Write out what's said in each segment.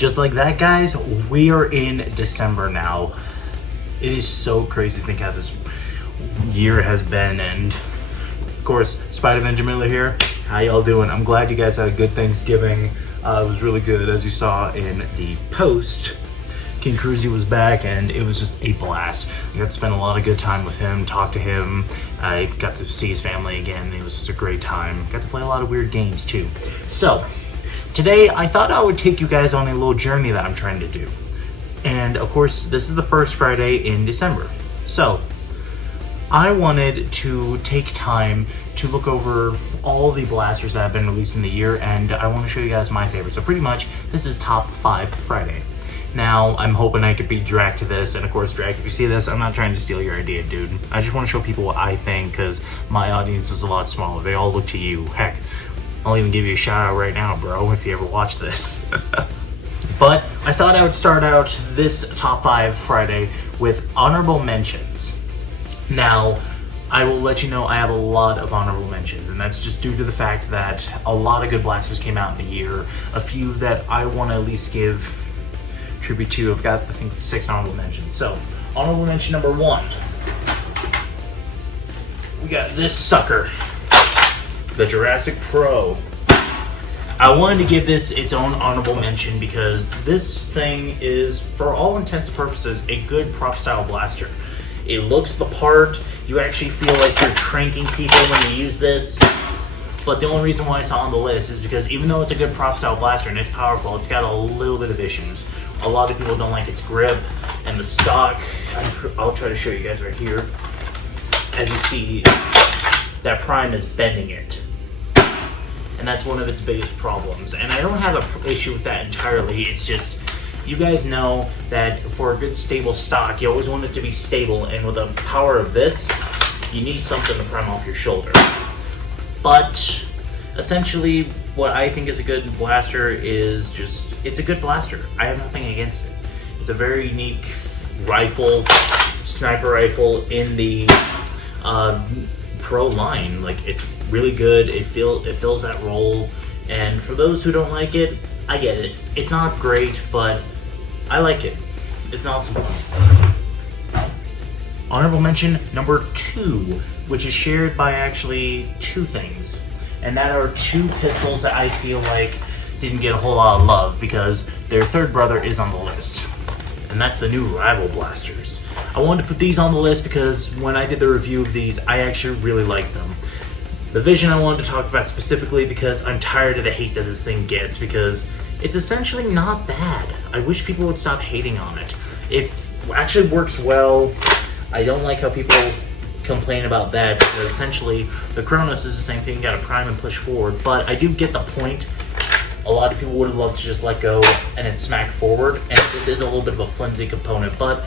just like that, guys, we are in December now. It is so crazy to think how this year has been. And of course, Spider Avenger Miller here. How y'all doing? I'm glad you guys had a good Thanksgiving. It was really good, as you saw in the post. King Cruzy was back, and it was just a blast. I got to spend a lot of good time with him, talk to him. I got to see his family again. It was just a great time. Got to play a lot of weird games too. So today I thought I would take you guys on a little journey that I'm trying to do. And of course, this is the first Friday in December. So I wanted to take time to look over all the blasters that have been released in the year, and I want to show you guys my favorite. So pretty much, this is top 5 Friday. Now, I'm hoping I could beat Drac to this, and of course, Drac, if you see this, I'm not trying to steal your idea, dude. I just want to show people what I think, because my audience is a lot smaller. They all look to you. Heck, I'll even give you a shout out right now, bro, if you ever watch this. But I thought I would start out this top 5 Friday with honorable mentions. Now, I will let you know I have a lot of honorable mentions, and that's just due to the fact that a lot of good blasters came out in the year. A few that I want to at least give tribute to. I've got, I think, 6 honorable mentions. So, honorable mention number 1. We got this sucker, the Jurassic Pro. I wanted to give this its own honorable mention because this thing is, for all intents and purposes, a good prop style blaster. It looks the part. You actually feel like you're tranking people when you use this. But the only reason why it's not on the list is because even though it's a good prop style blaster and it's powerful, it's got a little bit of issues. A lot of people don't like its grip and the stock. I'll try to show you guys right here. As you see, that prime is bending it. And that's one of its biggest problems. And I don't have an issue with that entirely. It's just, you guys know that for a good stable stock, you always want it to be stable. And with the power of this, you need something to prime off your shoulder. But essentially, what I think is a good blaster is just, it's a good blaster. I have nothing against it. It's a very unique rifle, sniper rifle in the Pro line. Like, it's really good. It fills that role. And for those who don't like it, I get it. It's not great, but I like it. It's an awesome one. Honorable mention number 2, which is shared by actually 2 things. And that are 2 pistols that I feel like didn't get a whole lot of love because their third brother is on the list. And that's the new Rival Blasters. I wanted to put these on the list because when I did the review of these, I actually really liked them. The Vision I wanted to talk about specifically because I'm tired of the hate that this thing gets because it's essentially not bad. I wish people would stop hating on it. It actually works well. I don't like how people complain about that because essentially the Kronos is the same thing. You gotta prime and push forward, but I do get the point. A lot of people would love to just let go and then smack forward, and this is a little bit of a flimsy component, but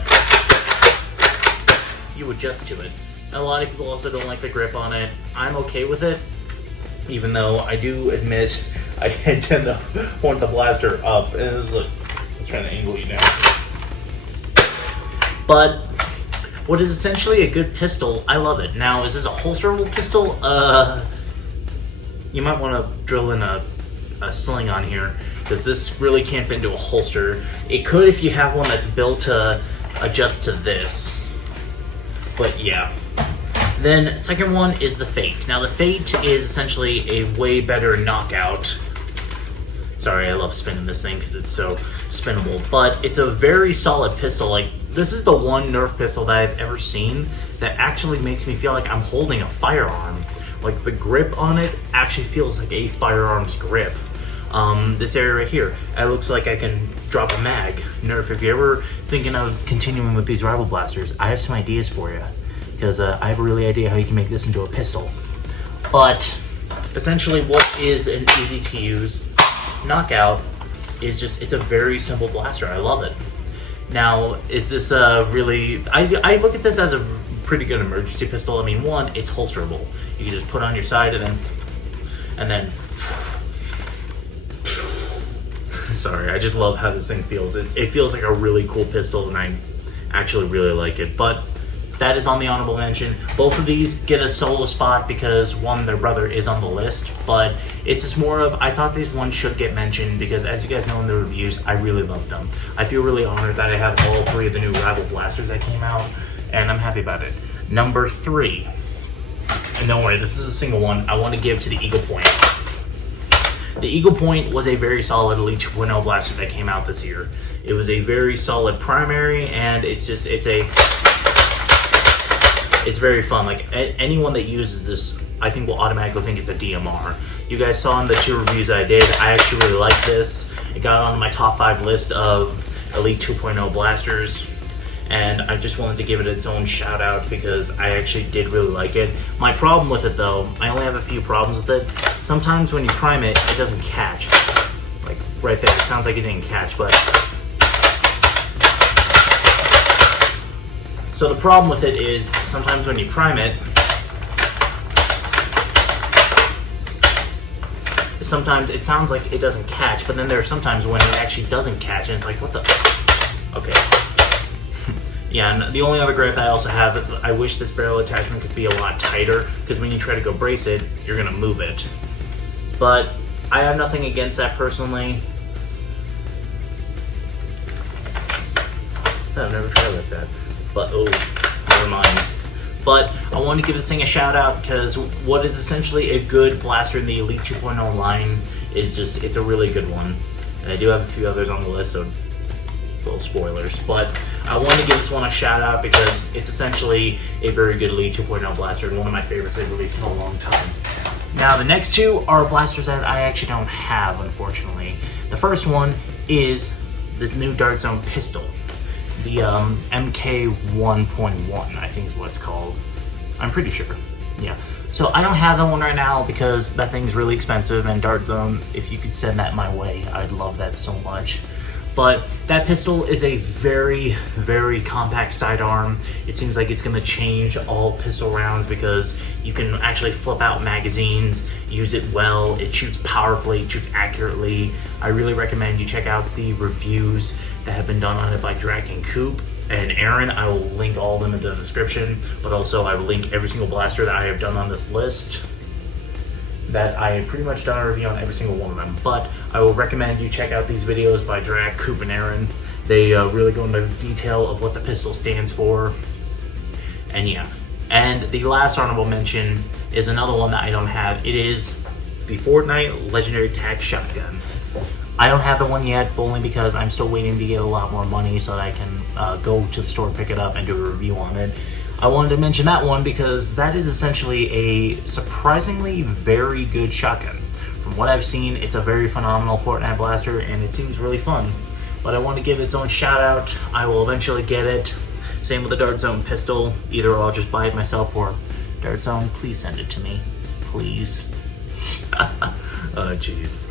you adjust to it. And a lot of people also don't like the grip on it. I'm okay with it, even though I do admit I tend to point the blaster up, and it was like, I was trying to angle you down. But what is essentially a good pistol, I love it. Now, is this a holsterable pistol? You might want to drill in a sling on here, because this really can't fit into a holster. It could if you have one that's built to adjust to this. But yeah. Then, second one is the Fate. Now, the Fate is essentially a way better knockout. Sorry, I love spinning this thing because it's so spinnable. But it's a very solid pistol. Like, this is the one Nerf pistol that I've ever seen that actually makes me feel like I'm holding a firearm. Like, the grip on it actually feels like a firearm's grip. This area right here, it looks like I can drop a mag. Nerf, if you're ever thinking of continuing with these Rival Blasters, I have some ideas for you. Because I have a really idea how you can make this into a pistol. But essentially what is an easy to use knockout is just, it's a very simple blaster. I love it. Now, is this really, I look at this as a pretty good emergency pistol. I mean, one, it's holsterable. You can just put it on your side and then sorry, I just love how this thing feels. It feels like a really cool pistol, and I actually really like it. But that is on the honorable mention. Both of these get a solo spot because one, their brother is on the list, but it's just more of, I thought these ones should get mentioned because as you guys know in the reviews, I really loved them. I feel really honored that I have all 3 of the new Rival Blasters that came out, and I'm happy about it. Number 3, and don't worry, this is a single one, I want to give to the Eagle Point. The Eagle Point was a very solid Elite 2.0 blaster that came out this year. It was a very solid primary, and it's very fun. Like, anyone that uses this, I think will automatically think it's a DMR. You guys saw in the 2 reviews I did, I actually really like this. It got on my top 5 list of Elite 2.0 blasters, and I just wanted to give it its own shout out because I actually did really like it. My problem with it though, I only have a few problems with it. Sometimes when you prime it, it doesn't catch. Like right there, it sounds like it didn't catch, but... So the problem with it is, sometimes when you prime it, sometimes it sounds like it doesn't catch, but then there are sometimes when it actually doesn't catch, and it's like, what the... Okay. Yeah, and the only other gripe I also have is I wish this barrel attachment could be a lot tighter, because when you try to go brace it, you're going to move it. But I have nothing against that personally. I've never tried like that. But, oh, never mind. But I want to give this thing a shout out because what is essentially a good blaster in the Elite 2.0 line is just, it's a really good one. And I do have a few others on the list, so little spoilers. But I want to give this one a shout out because it's essentially a very good Elite 2.0 blaster and one of my favorites they've released in a long time. Now the next 2 are blasters that I actually don't have, unfortunately. The first one is this new Dart Zone pistol. The MK 1.1, I think is what it's called. I'm pretty sure. Yeah. So I don't have that one right now because that thing's really expensive, and Dart Zone, if you could send that my way, I'd love that so much. But that pistol is a very, very compact sidearm. It seems like it's going to change all pistol rounds because you can actually flip out magazines, use it well, it shoots powerfully, it shoots accurately. I really recommend you check out the reviews that have been done on it by Drac and Coop and Aaron. I will link all of them in the description, but also I will link every single blaster that I have done on this list. That I have pretty much done a review on every single one of them, but I will recommend you check out these videos by Drac, Coop, and Aaron. They really go into detail of what the pistol stands for, and yeah. And the last honorable mention is another one that I don't have. It is the Fortnite Legendary Tac Shotgun. I don't have the one yet, only because I'm still waiting to get a lot more money so that I can go to the store, pick it up, and do a review on it. I wanted to mention that one because that is essentially a surprisingly very good shotgun. From what I've seen, it's a very phenomenal Fortnite blaster and it seems really fun. But I want to give its own shout out. I will eventually get it. Same with the Dart Zone pistol. Either I'll just buy it myself or Dart Zone, please send it to me. Please. Oh jeez.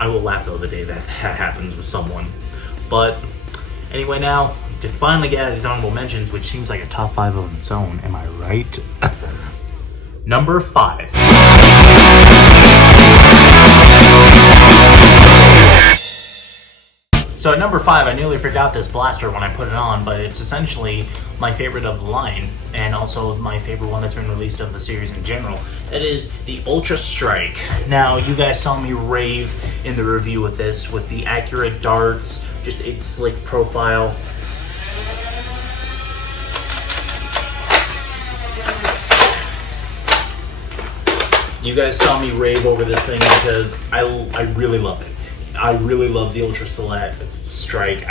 I will laugh though the day that happens with someone. But anyway, now to finally get out of these honorable mentions, which seems like a top 5 of its own, am I right? Number 5. So at number 5, I nearly forgot this blaster when I put it on, but it's essentially my favorite of the line, and also my favorite one that's been released of the series in general. It is the Ultra Strike. Now, you guys saw me rave in the review with this, with the accurate darts, just its slick profile. You guys saw me rave over this thing because I really love it. I really love the Ultra Select Strike.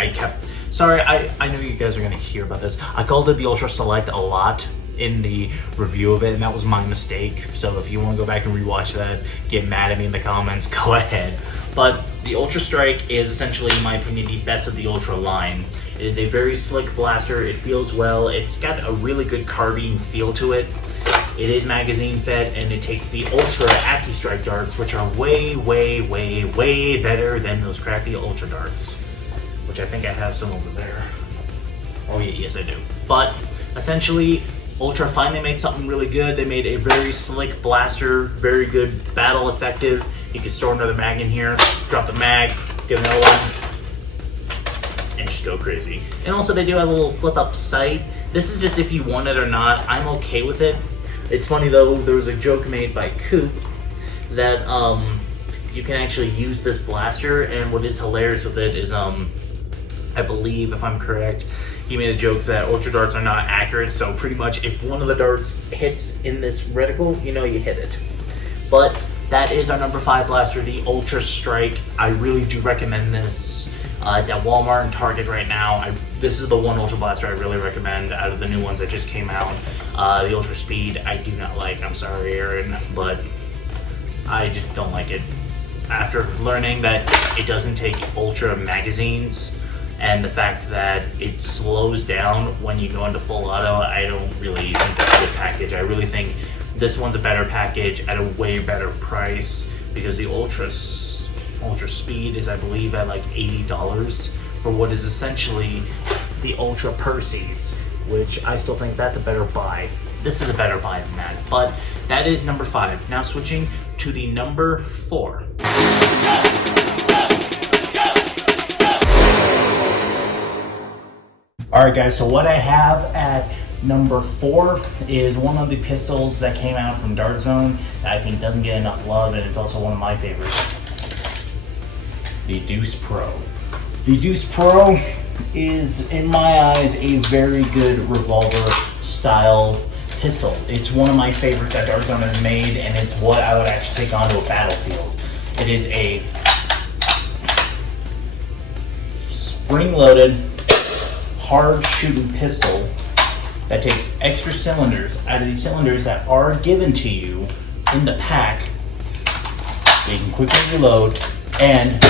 Sorry, I know you guys are gonna hear about this. I called it the Ultra Select a lot in the review of it, and that was my mistake. So if you want to go back and rewatch that, get mad at me in the comments, go ahead. But the Ultra Strike is essentially, in my opinion, the best of the Ultra line. It is a very slick blaster. It feels well. It's got a really good carbine feel to it. It is magazine fed, and it takes the Ultra AccuStrike darts, which are way, way, way, way better than those crappy Ultra darts, which I think I have some over there. Oh yeah, yes I do. But essentially, Ultra finally made something really good. They made a very slick blaster, very good battle effective. You can store another mag in here, drop the mag, get another one, and just go crazy. And also they do have a little flip up sight This is just if you want it or not. I'm okay with it. It's funny though, there was a joke made by Coop that you can actually use this blaster, and what is hilarious with it is I believe, if I'm correct, he made a joke that ultra darts are not accurate, so pretty much if one of the darts hits in this reticle, you know you hit it. But that is our number 5 blaster, the Ultra Strike. I really do recommend this. It's at Walmart and Target right now. This is the one Ultra Blaster I really recommend out of the new ones that just came out. The Ultra Speed, I do not like. I'm sorry, Aaron, but I just don't like it. After learning that it doesn't take Ultra magazines, and the fact that it slows down when you go into full auto, I don't really think that's a good package. I really think this one's a better package at a way better price, because the Ultra Speed is, I believe, at like $80 for what is essentially the Ultra Perseus, which I still think that's a better buy. This is a better buy than that, but that is number 5. Now switching to the number 4. Alright guys, so what I have at number 4 is one of the pistols that came out from Dart Zone that I think doesn't get enough love, and it's also one of my favorites. The Deuce Pro. The Deuce Pro is, in my eyes, a very good revolver style pistol. It's one of my favorites that Dart Zone has made, and it's what I would actually take onto a battlefield. It is a spring-loaded, hard shooting pistol that takes extra cylinders out of these cylinders that are given to you in the pack. You can quickly reload, and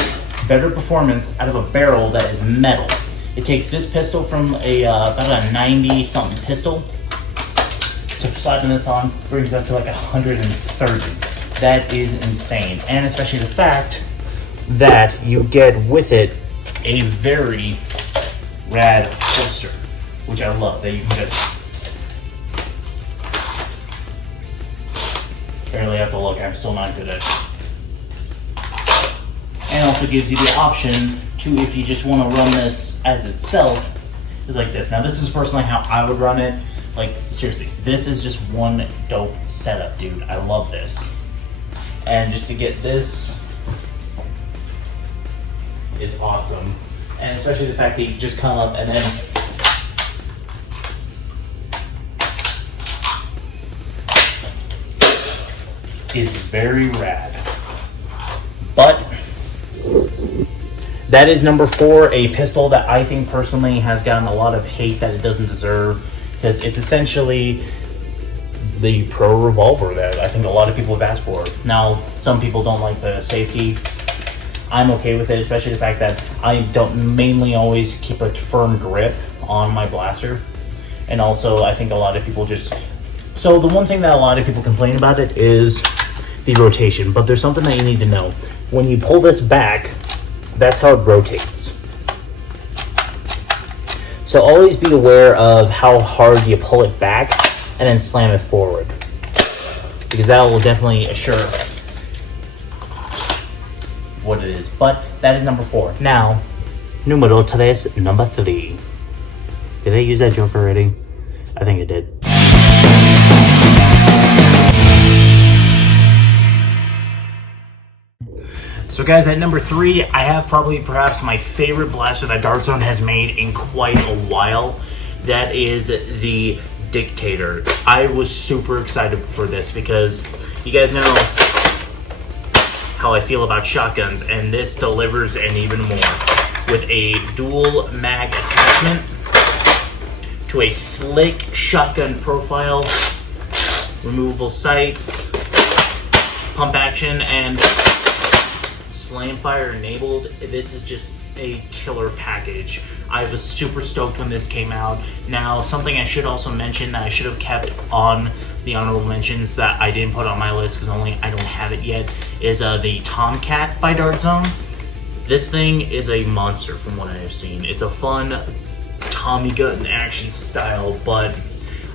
better performance out of a barrel that is metal. It takes this pistol from about a 90 something pistol to slapping this on brings up to like 130. That is insane, and especially the fact that you get with it a very rad holster, which I love, that you can just barely have to look. I'm still not good at it. And also gives you the option to, if you just want to run this as itself, is like this. Now this is personally how I would run it. Like seriously, this is just one dope setup, dude. I love this. And just to get this is awesome. And especially the fact that you just come up and then is very rad. But that is number 4, a pistol that I think personally has gotten a lot of hate that it doesn't deserve, because it's essentially the pro revolver that I think a lot of people have asked for. Now, some people don't like the safety. I'm okay with it, especially the fact that I don't mainly always keep a firm grip on my blaster. And also, I think a lot of people just... So the one thing that a lot of people complain about it is the rotation, but there's something that you need to know. When you pull this back, that's how it rotates. So always be aware of how hard you pull it back and then slam it forward, because that will definitely assure what it is. But that is number 4. Now, número 3, number 3. Did I use that joke already? I think I did. So guys, at number 3, I have probably perhaps my favorite blaster that Dart Zone has made in quite a while. That is the Dictator. I was super excited for this because you guys know how I feel about shotguns, and this delivers and even more. With a dual mag attachment to a slick shotgun profile, removable sights, pump action, and slam fire enabled. This is just a killer package. I was super stoked when this came out. Now, something I should also mention that I should have kept on the honorable mentions that I didn't put on my list because I don't have it yet, is the Tomcat by Dart Zone. This thing is a monster from what I have seen. It's a fun Tommy gun action style, but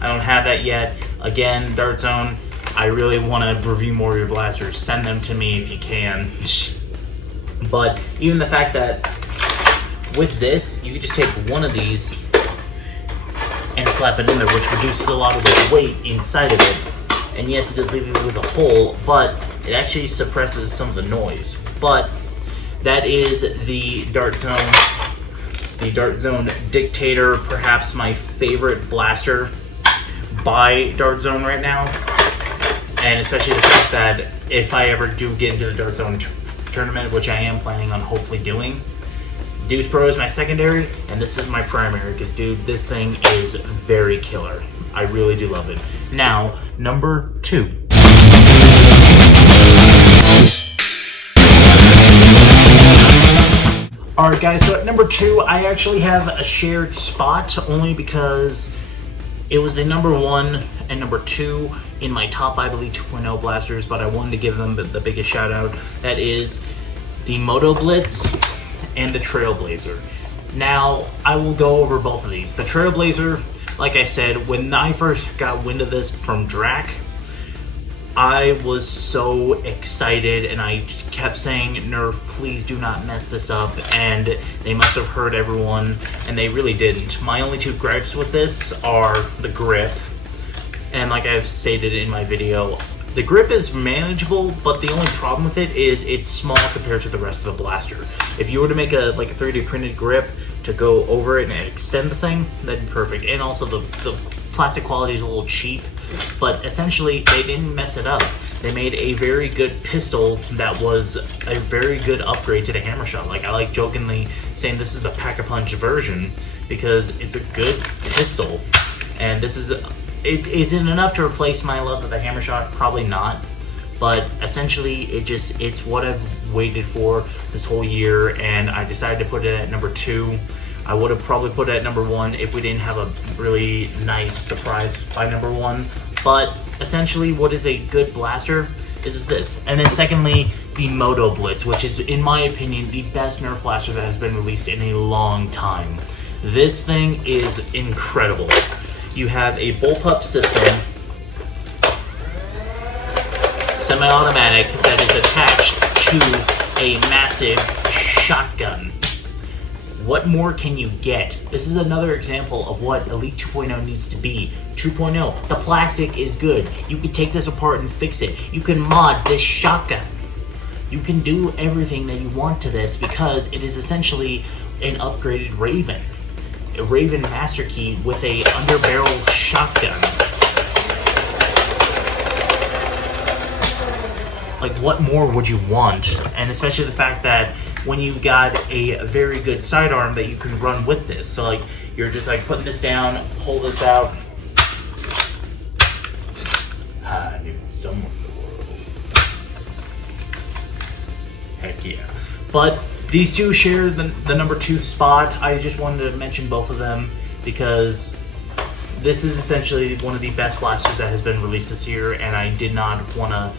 I don't have that yet. Again, Dart Zone, I really want to review more of your blasters. Send them to me if you can. But even the fact that with this, you can just take one of these and slap it in there, which reduces a lot of the weight inside of it. And yes, it does leave you with a hole, but it actually suppresses some of the noise. But that is the Dart Zone. The Dart Zone Dictator, perhaps my favorite blaster by Dart Zone right now. And especially the fact that if I ever do get into the Dart Zone tournament, which I am planning on hopefully doing, Deuce Pro is my secondary, and this is my primary, because dude, this thing is very killer. I really do love it. Now, number 2. Alright guys, so at number 2, I actually have a shared spot, only because it was the number 1 and number 2 in my top 5 Elite 2.0 blasters, but I wanted to give them the biggest shout out. That is the Moto Blitz and the Trailblazer. Now, I will go over both of these. The Trailblazer, like I said, when I first got wind of this from Drac, I was so excited, and I kept saying, Nerf, please do not mess this up, and they must have heard everyone, and they really didn't. My only 2 gripes with this are the grip, and like I've stated in my video, the grip is manageable, but the only problem with it is it's small compared to the rest of the blaster. If you were to make a 3D printed grip to go over it and extend the thing, that'd be perfect. And also the plastic quality is a little cheap, but essentially they didn't mess it up. They made a very good pistol that was a very good upgrade to the hammer shot. Like, I like jokingly saying this is the Pack-a-Punch version because it's a good pistol, and this is is it enough to replace my love of the hammer shot? Probably not, but essentially it's what I've waited for this whole year, and I decided to put it at number 2. I would have probably put it at number 1 if we didn't have a really nice surprise by number 1. But essentially, what is a good blaster is this. And then secondly, the Moto Blitz, which is, in my opinion, the best Nerf blaster that has been released in a long time. This thing is incredible. You have a bullpup system, semi-automatic, that is attached to a massive shotgun. What more can you get? This is another example of what Elite 2.0 needs to be. 2.0, the plastic is good. You can take this apart and fix it. You can mod this shotgun. You can do everything that you want to this because it is essentially an upgraded Raven. A Raven Master Key with a underbarrel shotgun. Like, what more would you want? And especially the fact that when you got a very good sidearm that you can run with this. So like, you're just like putting this down, hold this out. I knew someone in the world. Heck yeah. But these two share the number 2 spot. I just wanted to mention both of them because this is essentially one of the best blasters that has been released this year, and I did not want to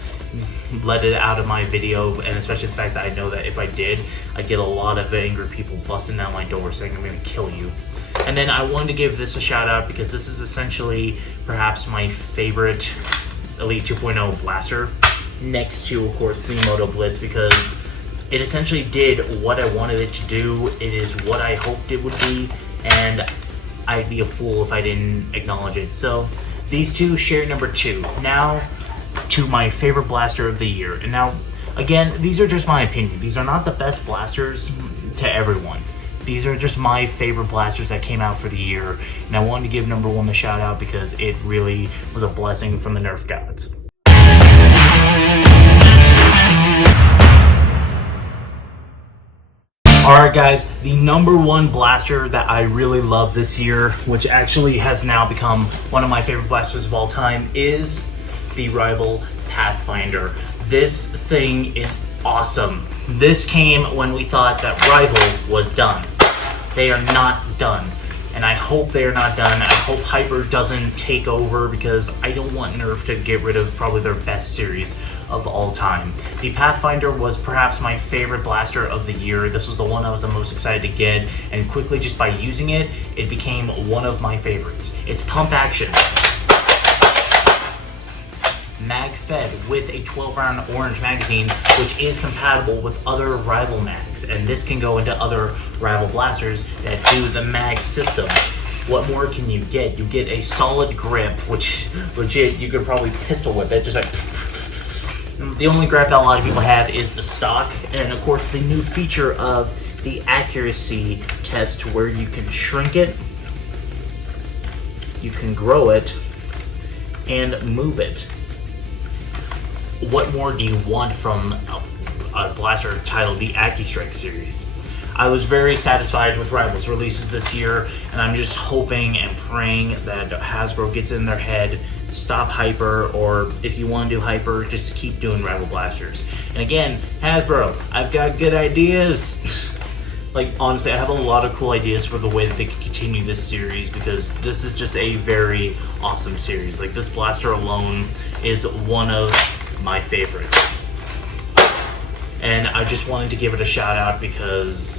let it out of my video, and especially the fact that I know that if I did, I'd get a lot of angry people busting down my door saying I'm going to kill you. And then I wanted to give this a shout out because this is essentially perhaps my favorite Elite 2.0 blaster, next to, of course, the Moto Blitz, because it essentially did what I wanted it to do. It is what I hoped it would be, and I'd be a fool if I didn't acknowledge it. So these two share number 2. Now to my favorite blaster of the year. And now, again, these are just my opinion. These are not the best blasters to everyone. These are just my favorite blasters that came out for the year. And I wanted to give number 1 the shout out because it really was a blessing from the Nerf gods. Alright guys, the number 1 blaster that I really love this year, which actually has now become one of my favorite blasters of all time, is the Rival Pathfinder. This thing is awesome. This came when we thought that Rival was done. They are not done, and I hope they are not done. I hope Hyper doesn't take over because I don't want Nerf to get rid of probably their best series of all time. The Pathfinder was perhaps my favorite blaster of the year. This was the one I was the most excited to get, and quickly just by using it, it became one of my favorites. It's pump action, mag fed with a 12-round orange magazine, which is compatible with other Rival mags, and this can go into other Rival blasters that do the mag system, What more can you get? You get a solid grip, which legit you could probably pistol whip it, just like. The only grip that a lot of people have is the stock, and of course the new feature of the accuracy test where you can shrink it, you can grow it, and move it. What more do you want from a blaster titled the AccuStrike series? I was very satisfied with Rivals releases this year, and I'm just hoping and praying that Hasbro gets in their head, stop Hyper, or if you want to do Hyper, just keep doing Rival blasters. And again, Hasbro, I've got good ideas. Like, honestly, I have a lot of cool ideas for the way that they can continue this series, because this is just a very awesome series. Like, this blaster alone is one of my favorites. And I just wanted to give it a shout out because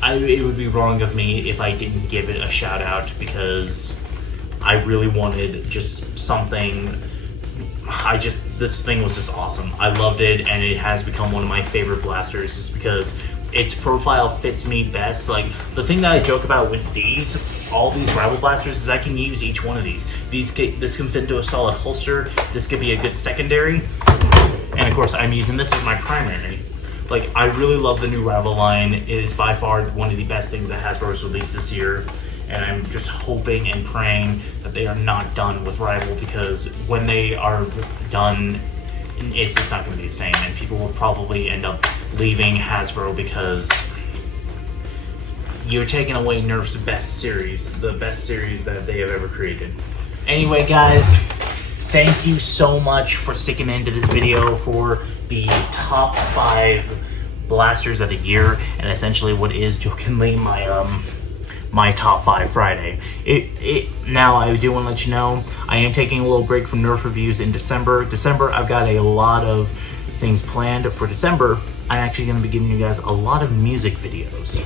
it would be wrong of me if I didn't give it a shout out, because I really wanted just something. This thing was just awesome. I loved it, and it has become one of my favorite blasters just because its profile fits me best. Like, the thing that I joke about with all these Rival blasters is I can use each one of these. This can fit into a solid holster. This could be a good secondary. And of course, I'm using this as my primary. Like, I really love the new Rival line. It is by far one of the best things that Hasbro has released this year. And I'm just hoping and praying that they are not done with Rival, because when they are done, it's just not going to be the same. And people will probably end up leaving Hasbro because you're taking away Nerf's best series, the best series that they have ever created. Anyway, guys, thank you so much for sticking into this video for the top 5 blasters of the year, and essentially what is jokingly my top 5 Friday. Now I do want to let you know I am taking a little break from Nerf reviews in December. I've got a lot of things planned for December. I'm actually going to be giving you guys a lot of music videos,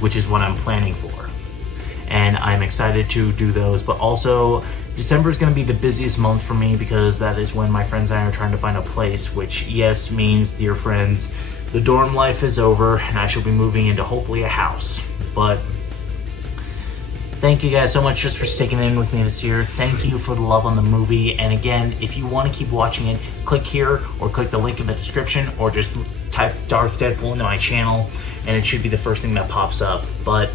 which is what I'm planning for, and I'm excited to do those. But also, December is going to be the busiest month for me, because that is when my friends and I are trying to find a place, which, yes, means, dear friends, the dorm life is over and I shall be moving into hopefully a house. But thank you guys so much just for sticking in with me this year. Thank you for the love on the movie. And again, if you want to keep watching it, click here or click the link in the description, or just type Darth Deadpool into my channel and it should be the first thing that pops up. But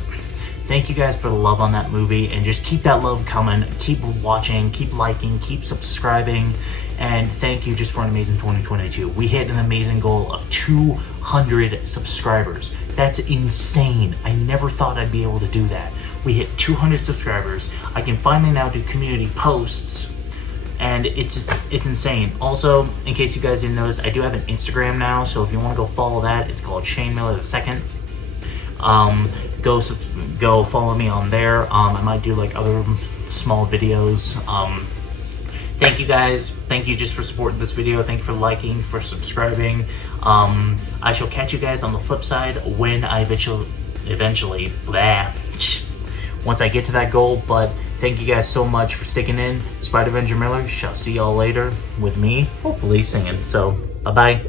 thank you guys for the love on that movie, and just keep that love coming. Keep watching, keep liking, keep subscribing, and thank you just for an amazing 2022. We hit an amazing goal of 200 subscribers. That's insane. I never thought I'd be able to do that. We hit 200 subscribers. I can finally now do community posts, and it's insane. Also, in case you guys didn't notice, I do have an Instagram now, so if you want to go follow that, it's called Shane Miller II. Go follow me on there. I might do like other small videos. Thank you guys. Thank you just for supporting this video. Thank you for liking, for subscribing. I shall catch you guys on the flip side when I eventually, once I get to that goal. But thank you guys so much for sticking in. Spider Avenger Miller shall see y'all later with me, hopefully singing. So, bye-bye.